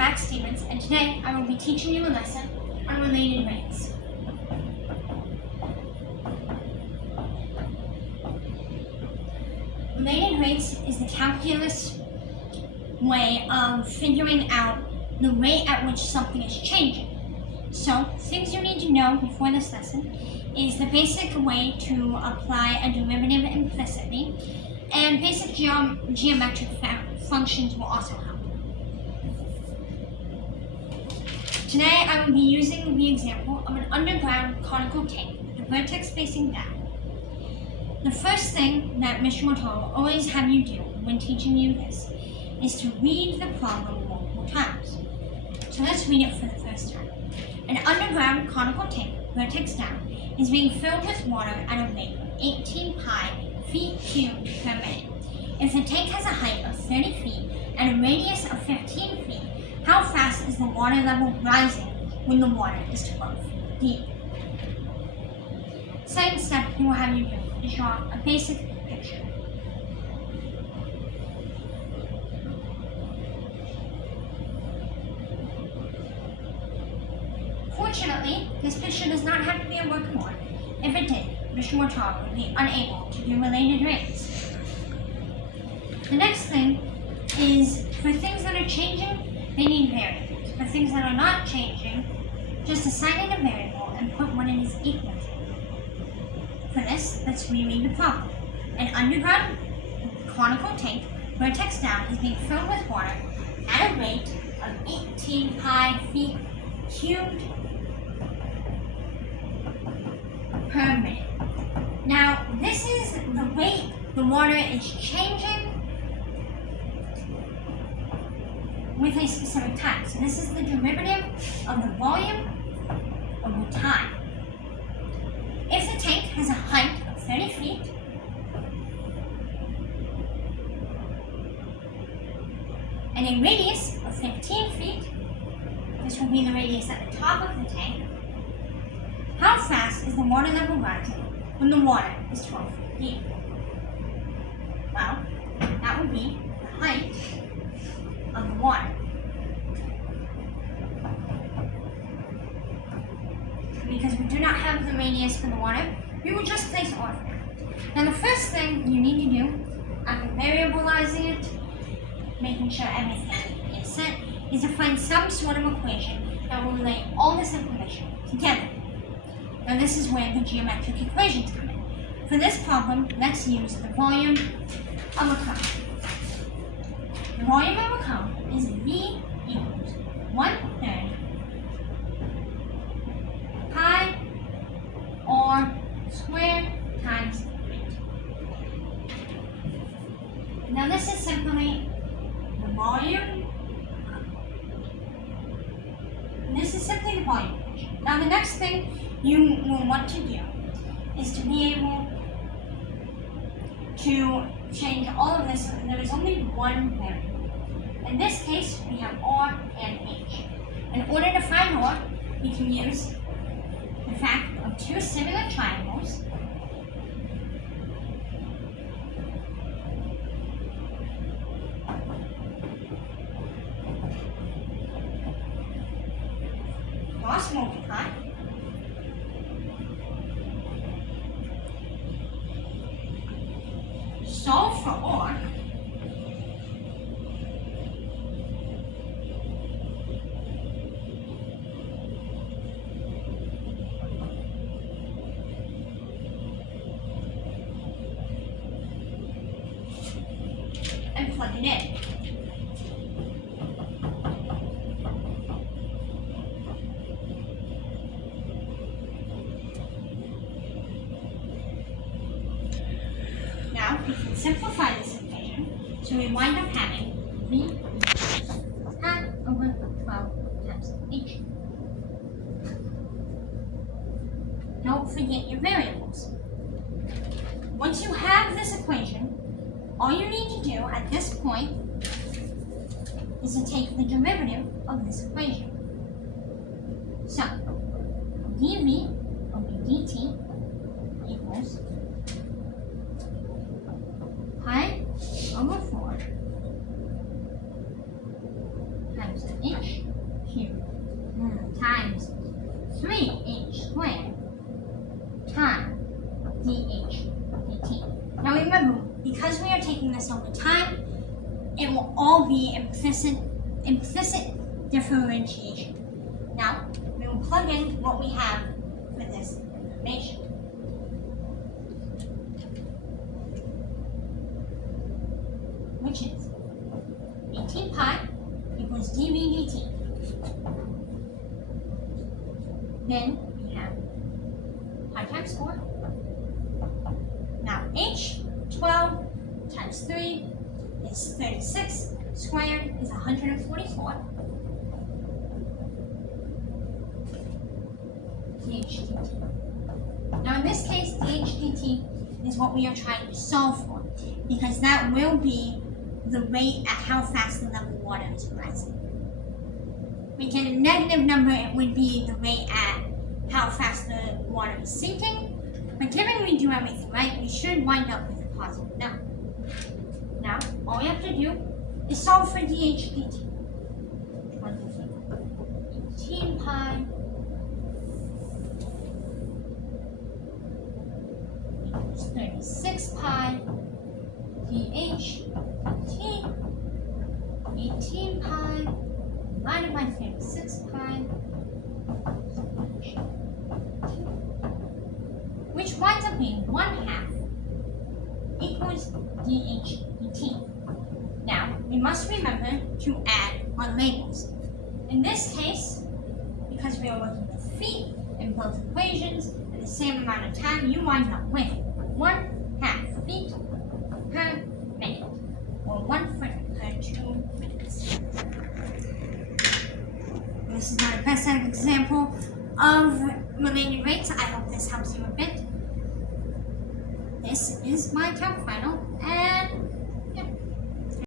Max Stevens, and today I will be teaching you a lesson on related rates. Related rates is the calculus way of figuring out the rate at which something is changing. So, things you need to know before this lesson is the basic way to apply a derivative implicitly, and basic geometric functions will also help. Today I will be using the example of an underground conical tank with the vertex facing down. The first thing that Mr. Motor will always have you do when teaching you this is to read the problem multiple times. So let's read it for the first time. An underground conical tank, vertex down, is being filled with water at a rate of 18 pi feet cubed per minute. If the tank has a height of 30 feet and a radius of 15 feet, how fast is the water level rising when the water is 12 feet deep? Second step he will have you do is draw a basic picture. Fortunately, this picture does not have to be a work of art. If it did, Mr. Mortar would be unable to do related rates. The next thing is, for things that are changing, they need variables. For things that are not changing, just assign it a variable and put what it is equal to. For this, let's reread the problem. An underground conical tank, vertex down, is being filled with water at a rate of 18 pi feet cubed per minute. Now, this is the rate the water is changing with a specific time. So this is the derivative of the volume over time. If the tank has a height of 30 feet, and a radius of 15 feet, this will be the radius at the top of the tank, how fast is the water level rising when the water is 12 feet deep? Well, that would be the height of the water. Because we do not have the radius for the water, we will just place order. Now the first thing you need to do, after variabilizing it, making sure everything is set, is to find some sort of equation that will relate all this information together. Now this is where the geometric equations come in. For this problem, let's use the volume of a cone. The volume of a cone is V equals 1/3 pi or square times height. Now this is simply the volume. This is simply the volume equation. Now the next thing you will want to do is to be able to change all of this so that there is only one variable. In this case, we have or and h. In order to find or, we can use the fact of two similar triangles cross multiply solve for or and plug it in. Now we can simplify this equation, so we wind up having V half over 12 times h. Don't forget your variables. Once you have this equation, all you need to do at this point is to take the derivative of this equation. So, dv over dt equals pi over 4 times times h cubed times 3h squared times dh dt. Now remember, because we are taking this over time, it will all be implicit differentiation. Now, we will plug in what we have for this information. Which is 18 pi equals dv dt. Then we have pi times 4. Now h, 12 times 3 is 36, squared is 144. dh dt. Now in this case, dh dt is what we are trying to solve for, because that will be the rate at how fast the level of water is rising. We get a negative number, it would be the rate at how fast the water is sinking. But given we do everything right, we should wind up with a positive number. Now, all we have to do is solve for dh dt. 18 pi equals 36 pi dh dt. 18 pi divided by 36 pi, which winds up being 1/2 equals dh dt. Now, we must remember to add our labels. In this case, because we are working with feet in both equations in the same amount of time, you wind up with 1/2 feet per minute, or 1 foot per 2 minutes. This is not the best example of related rates. I hope this helps you a bit. This is my Calc final, and